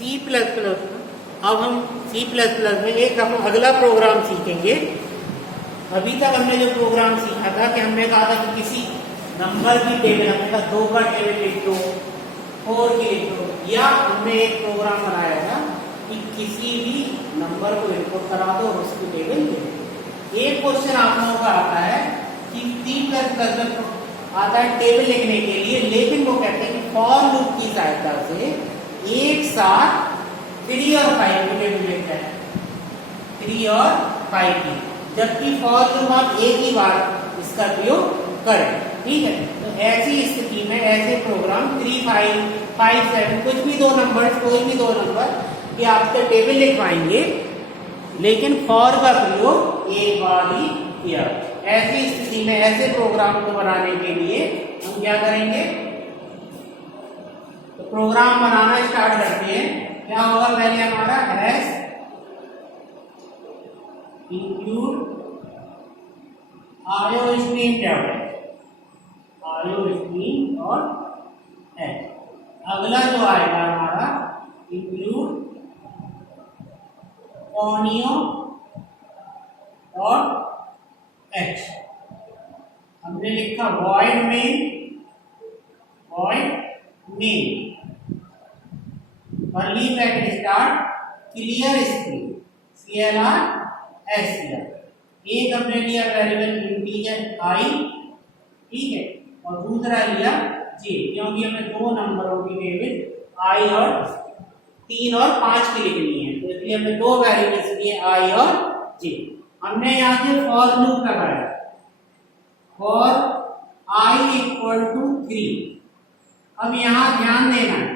C plus plus अब हम C++ में एक हम अगला प्रोग्राम सीखेंगे। अभी तक हमने जो प्रोग्राम सीखा था कि हमने कहा था कि किसी नंबर की टेबल, हमने कहा 2 का टेबल लिख दो, 4 की लिख दो, या हमने एक प्रोग्राम बनाया था कि किसी भी नंबर को इनपुट करा दो और उसकी टेबल लिख दो। एक क्वेश्चन आप लोगों का आता है कि C++ में आता है टेबल लिखने के लिए, लेकिन वो कहते हैं कि फॉर लूप की सहायता से एक साथ 3 और 5 की टेबल लिखते हैं, 3 और 5 की, जबकि फॉर लूप आप एक ही बार इसका प्रयोग करें। ठीक है, तो ऐसी स्थिति में ऐसे प्रोग्राम 3, 5, 5, 7 कुछ भी दो नंबर, कोई भी दो नंबर कि आपके टेबल लिखवाएंगे, लेकिन फॉर का प्रयोग एक बार ही किया। ऐसी स्थिति में ऐसे प्रोग्राम को बनाने के लिए हम क्या करेंगे, तो प्रोग्राम बनाना स्टार्ट करते हैं। क्या होगा, पहले हमारा हैश इंक्लूड आयो स्ट्रीम टैबलेट, आयो स्ट्रीम और एच। अगला जो आएगा हमारा इंक्लूड ऑनियो और एच। हमने लिखा void main, curly bracket start clear screen, CLR। एक हमने लिया वेरिएबल इंटीजर आई, ठीक है, और दूसरा लिया जे, क्योंकि हमें दो नंबरों की टेबल आई और 3 और 5 की लिखनी है, तो इसलिए हमने दो वेरिएबल्स लिए आई और जे। हमने यहाँ से फॉर लूप लगाया, फॉर आई इक्वल टू 3। अब यहाँ ध्यान देना है,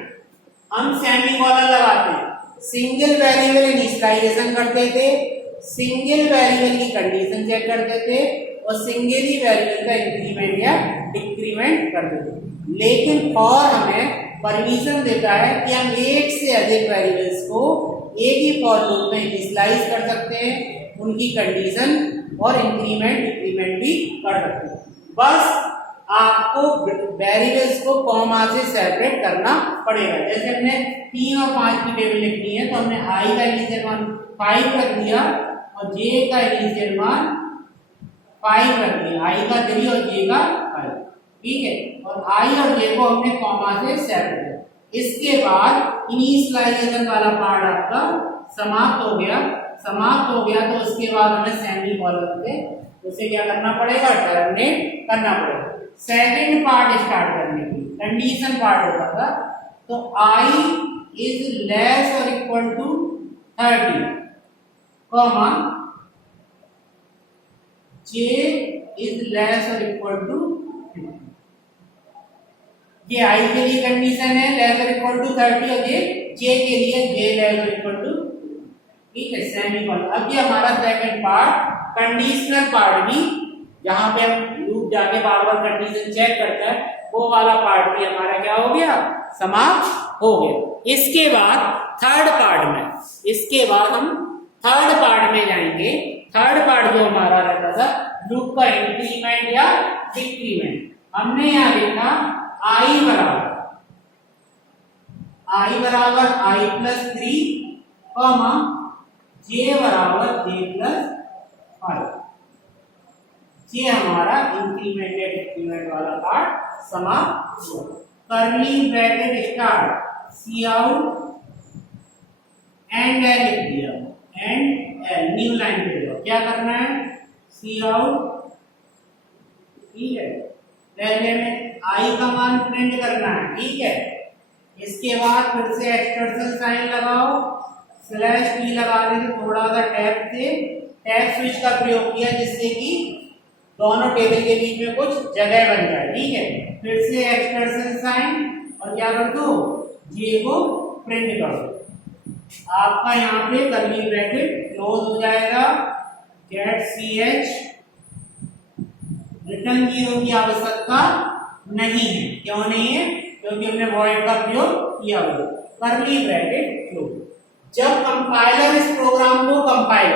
हम सेमीकोलन लगाते हैं, सिंगल वेरिएबल इनिशियलाइजेशन करते थे, सिंगल वेरिएबल की कंडीशन चेक करते थे, और सिंगल ही वेरिएबल का इंक्रीमेंट या डिक्रीमेंट करते थे। लेकिन फॉर हमें परमिशन देता है कि हम एक से अधिक वेरिएबल्स को एक ही फॉर लूप में इनिशियलाइज कर सकते हैं, उनकी कंडीशन और इंक्रीमेंट डिक्रीमेंट भी कर सकते हैं। बस आपको वेरिएबल्स को कॉमा से सेपरेट करना पड़ेगा। जैसे हमने 3 और 5 की टेबल लिखनी है, तो हमने आई का इनिशियल मान 5 रख दिया और जे का इनिशियल मान 5 रख दिया, आई का 3 और जे का 5, ठीक है, और आई और जे को हमने कॉमा से सेपरेट किया। इसके बाद इनिशियलाइजेशन वाला पार्ट आपका समाप्त हो गया, तो उसके बाद हमें सेमीकोलन से उसे क्या करना पड़ेगा, टर्मिनेट करना पड़ेगा। सेकंड पार्ट स्टार्ट करने की कंडीशन पार्ट होता था, तो आई इज लेस और equal to 30, comma J is less और इक्वल टू 50। ये आई के लिए कंडीशन है लेस और इक्वल टू 30, और ये जे के लिए जे लेस और इक्वल टू, ठीक है, सेमीकोलन। अब ये हमारा सेकंड पार्ट कंडीशनल पार्ट भी, जहां पे हम लूप जाके बार बार कंडीशन चेक करता है, वो वाला पार्ट भी हमारा क्या हो गया, समाप्त हो गया। इसके बाद थर्ड पार्ट में, इसके बाद हम थर्ड पार्ट में जाएंगे। थर्ड पार्ट जो हमारा रहता था लूप का इंक्रीमेंट या डिक्रीमेंट, हमने यहाँ लिखा आई बराबर आई प्लस 3, कॉमा जे बराबर जे प्लस 5। ये हमारा इंक्रीमेंट या डिक्रीमेंट वाला पार्ट समाप्त हुआ। Curly bracket start cout endl लिख दिया, एंड एल न्यू लाइन पे जाओ, क्या करना है, सी आउट, ठीक है, पहले में आई का मान प्रिंट करना है, ठीक है। इसके बाद फिर से एक्सटर्नल साइन लगाओ, स्लैश टी लगाने से थोड़ा सा टैब स्विच का प्रयोग किया, जिससे कि दोनों टेबल के बीच में कुछ जगह बन जाए, ठीक है। फिर से एक्सटर्नल साइन और क्या कर दो, जे को प्रिंट कर दो। आपका यहाँ पे कर्ली ब्रैकेट क्लोज हो जाएगा, गेट ch, रिटर्न 0 की आवश्यकता नहीं है। क्यों नहीं है, क्योंकि हमने वॉइड का प्रयोग किया हुआ। Curly bracket close. जब कंपाइलर इस प्रोग्राम को कंपाइल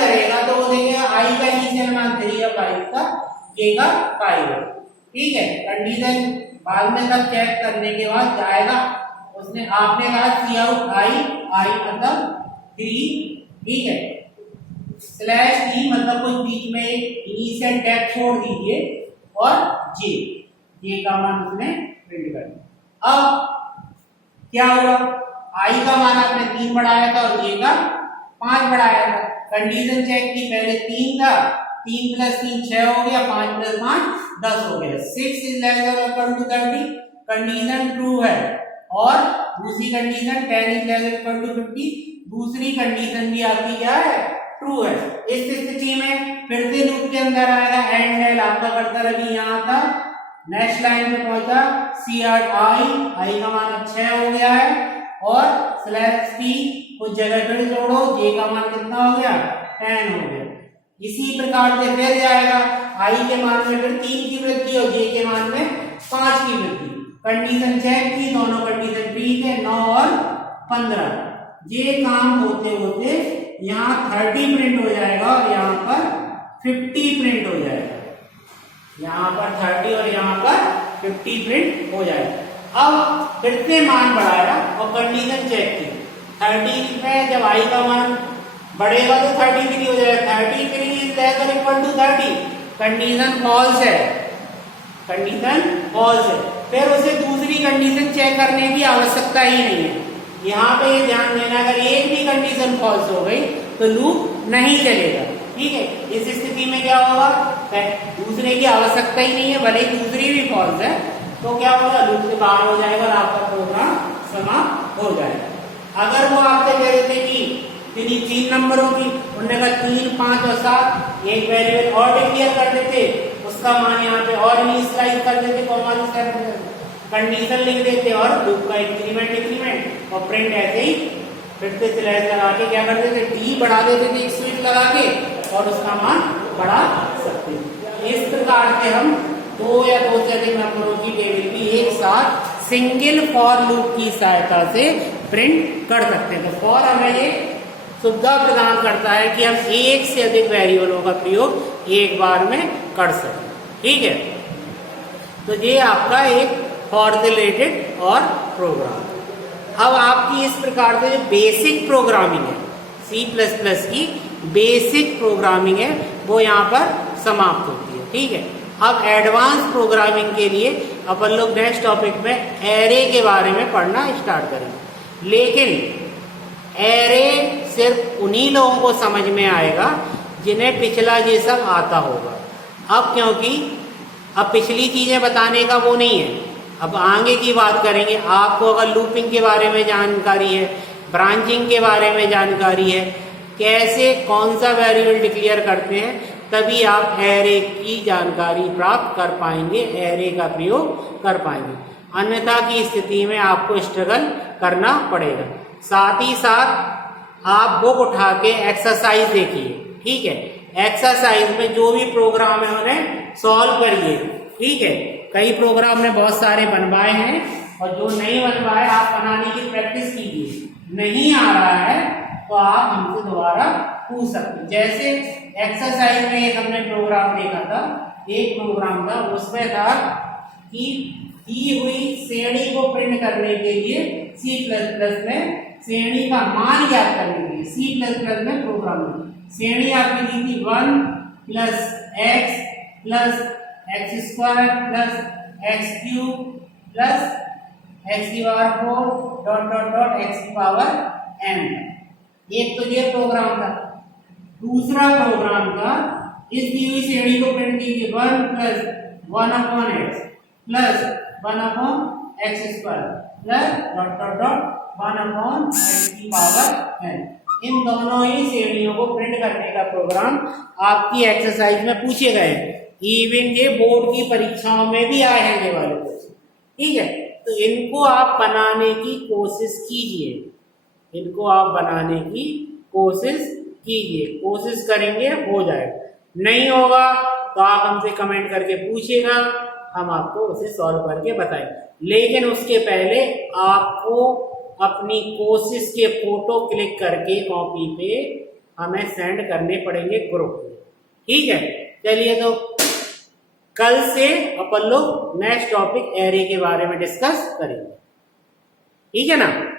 करेगा तो वो देखेगा आई का इनिशियल मान 3 और 5 का, जे का 5 है, ठीक है। कंडीशन बाद में सब चेक करने के बाद जाएगा उसने आपने कहा सी आउट आई मतलब 3, ठीक है, स्लैश ई मतलब कुछ बीच में एक इनिशियल टैग छोड़ दीजिए और जे का मान उसने प्रिंट कर दिया। अब क्या हुआ, आई का मान आपने 3 बढ़ाया था और जे का 5 बढ़ाया था। कंडीशन चेक की, पहले 3 था, 3 + 3 6 हो गया, 5 + 5 10 हो गया। 6 इज लेस देन और इक्वल टू 30, कंडीशन ट्रू है। और दूसरी condition 10 is less than equal to 50, दूसरी कंडीशन भी आपकी क्या है, ट्रू है। इस स्थिति में फिर से लूप के अंदर आएगा एंड एल आपका कर्सर अभी यहाँ था, नेक्स्ट लाइन पे पहुंचा, सी आउट आई का मान 6 हो गया है और स्लैश टी कुछ जगह फिर जोड़ो, जे का मान कितना हो गया, 10 हो गया। इसी प्रकार से फिर जाएगा, आई के मान में फिर 3 की वृद्धि और जे के मान में 5 की वृद्धि। कंडीशन चेक की, दोनों कंडीशन ठीक है, 9 और 15। ये काम होते होते यहाँ 30 प्रिंट हो जाएगा और यहाँ पर 50 प्रिंट हो जाएगा, यहाँ पर 30 और यहाँ पर 50 प्रिंट हो जाएगा। अब फिर से मान बढ़ाया और कंडीशन चेक की, 30 में जब आई का मान बढ़ेगा तो 33 हो जाएगा, 33 is less than equal to 30, condition false है, कंडीशन फॉल्स है। फिर उसे दूसरी कंडीशन चेक करने की आवश्यकता ही नहीं है। यहाँ पे ये ध्यान देना, अगर एक भी कंडीशन फॉल्स हो गई तो लूप नहीं चलेगा, ठीक है। इस स्थिति में क्या होगा, दूसरे की आवश्यकता ही नहीं है, भले दूसरी भी फॉल्स है तो क्या होगा, लूप से बाहर हो जाएगा और आपका प्रोग्राम समाप्त हो जाएगा। अगर वो आपसे कह देते कि 3 नंबरों की, उन्होंने कहा 3, 5 और 7, एक वेरिएबल और डिक्लेयर कर देते, उसका मान यहाँ पे और इनिशियलाइज कर देते, कॉमा कंडीशन लिख देते और लूप का इंक्रीमेंट और प्रिंट ऐसे ही फिर से स्लैश लगा के क्या कर देते, टी बढ़ा देते थे एक स्विच लगा के और उसका मान बढ़ा सकते थे। इस प्रकार से हम 2 या 2 से अधिक नंबरों की टेबल भी एक साथ सिंगल फॉर लूप की सहायता से प्रिंट कर सकते हैं। तो फॉर हमें ये सुविधा प्रदान करता है कि हम एक से अधिक वेरिएबलों का प्रयोग एक बार में कर सकें, ठीक है। तो ये आपका एक फॉर से रिलेटेड और प्रोग्राम। अब आपकी इस प्रकार से जो बेसिक प्रोग्रामिंग है, C++ की बेसिक प्रोग्रामिंग है, वो यहाँ पर समाप्त होती है, ठीक है। अब एडवांस प्रोग्रामिंग के लिए अपन लोग नेक्स्ट टॉपिक में एरे के बारे में पढ़ना स्टार्ट करेंगे। लेकिन एरे सिर्फ उन्हीं लोगों को समझ में आएगा जिन्हें पिछला ये सब आता होगा। अब क्योंकि अब पिछली चीजें बताने का वो नहीं है, अब आगे की बात करेंगे। आपको अगर लूपिंग के बारे में जानकारी है, ब्रांचिंग के बारे में जानकारी है, कैसे कौन सा वेरिएबल डिक्लेयर करते हैं, तभी आप एरे की जानकारी प्राप्त कर पाएंगे, एरे का प्रयोग कर पाएंगे। अन्यथा की स्थिति में आपको स्ट्रगल करना पड़ेगा। साथ ही साथ आप बुक उठा के एक्सरसाइज देखिए, ठीक है। एक्सरसाइज में जो भी प्रोग्राम है उन्हें सॉल्व करिए, ठीक है। कई प्रोग्राम में बहुत सारे बनवाए हैं और जो नहीं बनवाए आप बनाने की प्रैक्टिस कीजिए। नहीं आ रहा है तो आप हमसे दोबारा पूछ सकते हैं। जैसे एक्सरसाइज में एक हमने प्रोग्राम देखा था, एक प्रोग्राम था, उसमें था कि दी हुई श्रेणी को प्रिंट करने के लिए C++ में श्रेणी का मान ज्ञात करने के लिए C++ में प्रोग्राम है। श्रेणी आपकी दी थी 1 + x + x² + x³ + x⁴ ... x⁴n। एक तो ये प्रोग्राम था। दूसरा प्रोग्राम था, इस दी हुई श्रेणी को प्रिंट कीजिए 1 + 1/x + 1/x² .. .1/x⁴n। इन दोनों ही श्रेणियों को प्रिंट करने का प्रोग्राम आपकी एक्सरसाइज में पूछे गए हैं। इवन ये बोर्ड की परीक्षाओं में भी आए हैं ये वाले क्वेश्चन, ठीक है। तो इनको आप बनाने की कोशिश कीजिए, इनको आप बनाने की कोशिश कीजिए। कोशिश करेंगे हो जाएगा, नहीं होगा तो आप हमसे कमेंट करके पूछिएगा, हम आपको उसे सॉल्व करके बताएंगे। लेकिन उसके पहले आपको अपनी कोशिश के फोटो क्लिक करके कॉपी पे हमें सेंड करने पड़ेंगे ग्रुप में, ठीक है। चलिए, तो कल से अपन लोग नेक्स्ट टॉपिक एरे के बारे में डिस्कस करेंगे। ठीक है ना।